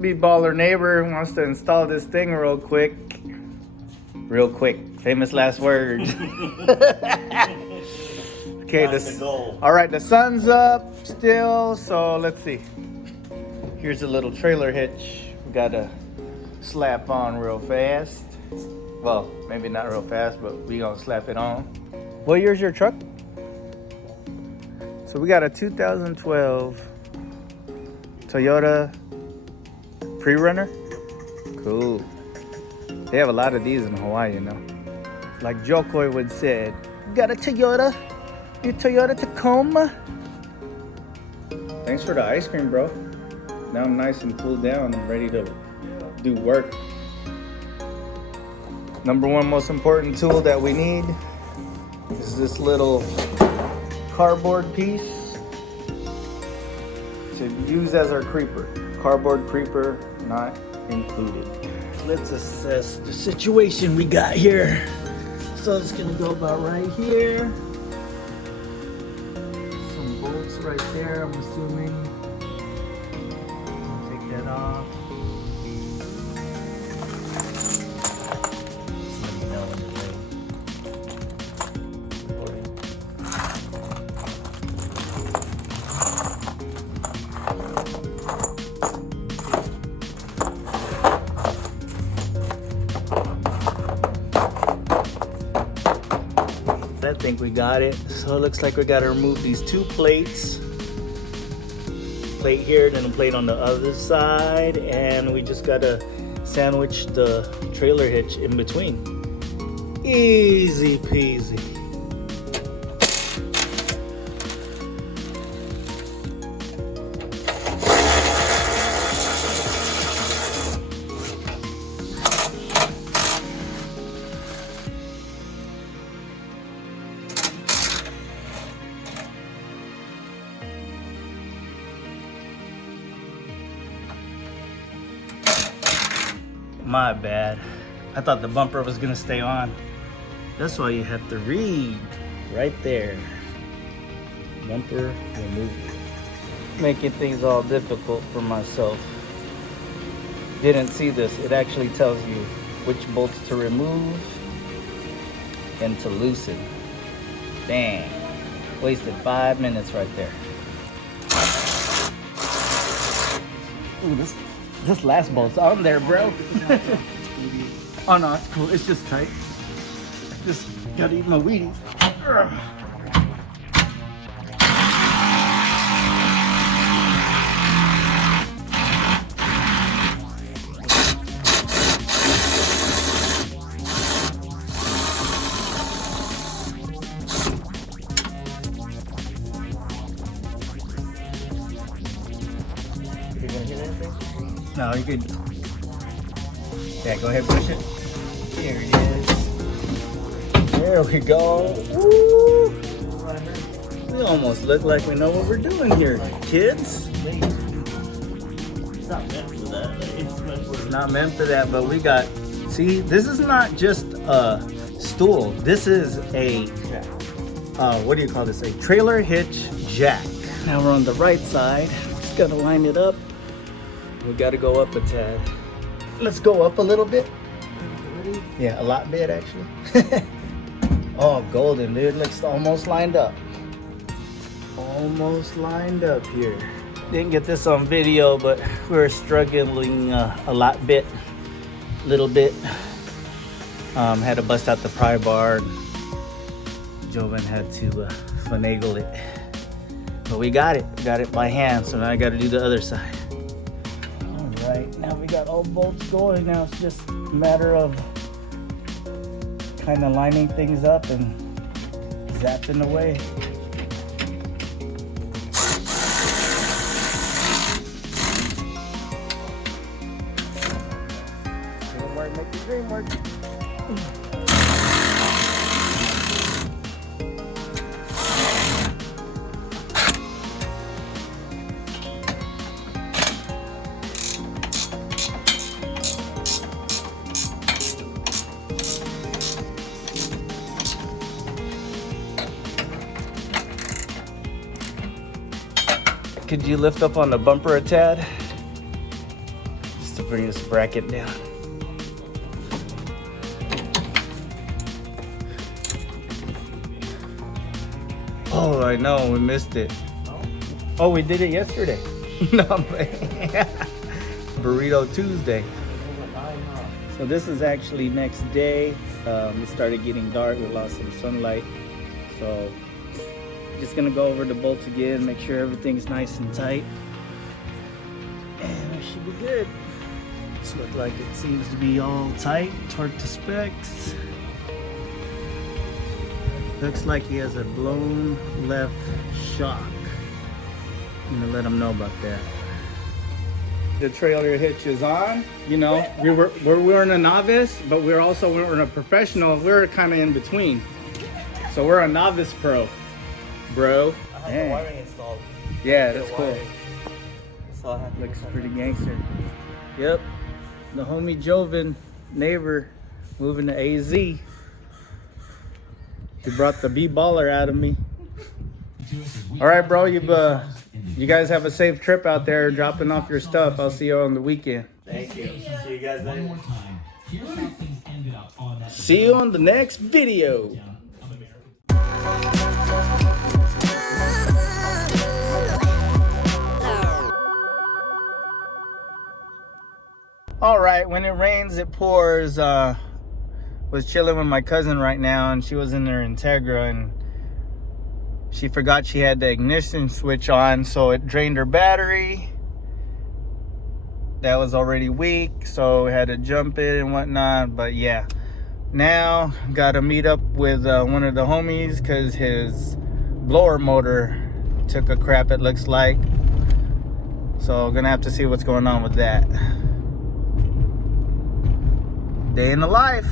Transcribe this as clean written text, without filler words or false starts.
Be baller neighbor wants to install this thing real quick. Real quick. Famous last words. Okay, That's the goal. All right, the sun's up still, so let's see. Here's a little trailer hitch. We gotta slap on real fast. Well, maybe not real fast, but we gonna slap it on. What year's your truck? So we got a 2012 Toyota PreRunner. Cool. They have a lot of these in Hawaii, you know. Like Jokoi would say, got a Toyota? Your Toyota Tacoma? Thanks for the ice cream, bro. Now I'm nice and cooled down. I'm ready to do work. Number one most important tool that we need is this little cardboard piece to use as our creeper. Cardboard creeper not included. Let's assess the situation we got here. So it's gonna go about right here. Some bolts right there, I'm assuming. Take that off. Let me know when you're ready. I think we got it. So it looks like we gotta remove these two plates. Plate here, then a plate on the other side, and we just gotta sandwich the trailer hitch in between. Easy peasy. My bad. I thought the bumper was gonna stay on. That's why you have to read right there. Bumper removal. Making things all difficult for myself. Didn't see this. It actually tells you which bolts to remove and to loosen. Dang. Wasted 5 minutes right there. Ooh, this last bolt's on there, bro. Oh no, it's cool. It's just tight. Just gotta eat my Wheaties. You gonna hit anything? No, you could. Yeah, go ahead, push it. Here it is. There we go. Woo! We almost look like we know what we're doing here, kids. It's not meant for that. It's meant for Not meant for that, but we got. See, this is not just a stool. This is a. What do you call this? A trailer hitch jack. Now we're on the right side. Just gotta line it up. We gotta go up a tad. Let's go up a little bit. Yeah, a lot bit actually. Oh, golden, dude. Looks almost lined up. Almost lined up here. Didn't get this on video, but we were struggling a little bit. Had to bust out the pry bar. Joven had to finagle it. But we got it. Got it by hand, so now I gotta do the other side. Right, now we got all bolts going. Now it's just a matter of kind of lining things up and zapping away. Dream work, make the dream work. could you lift up on the bumper a tad? Just to bring this bracket down. Oh, I know, we missed it. Oh, we did it yesterday. No, man. Burrito Tuesday. So this is actually next day. It started getting dark, we lost some sunlight. So just gonna go over the bolts again, make sure everything's nice and tight. And it should be good. This looks like it seems to be all tight, torque to specs. Looks like he has a blown left shock. I'm gonna let him know about that. The trailer hitch is on. You know, we weren't a novice, but we're a professional. We're kind of in between. So we're a novice pro, bro. I have the wiring installed. Yeah, that's cool. Wiring. So I have to Looks pretty gangster. Yep, the homie Joven neighbor moving to AZ. He brought the B-baller out of me. All right, bro, you guys have a safe trip out there dropping off your stuff. I'll see you on the weekend. Thank you. See you guys later. See you on the next video. All right, when it rains, it pours. Was chilling with my cousin right now, and she was in her Integra, and she forgot she had the ignition switch on, so it drained her battery. That was already weak, so we had to jump it and whatnot. But yeah, now gotta meet up with one of the homies because his blower motor took a crap, it looks like. So gonna have to see what's going on with that. Day in the life.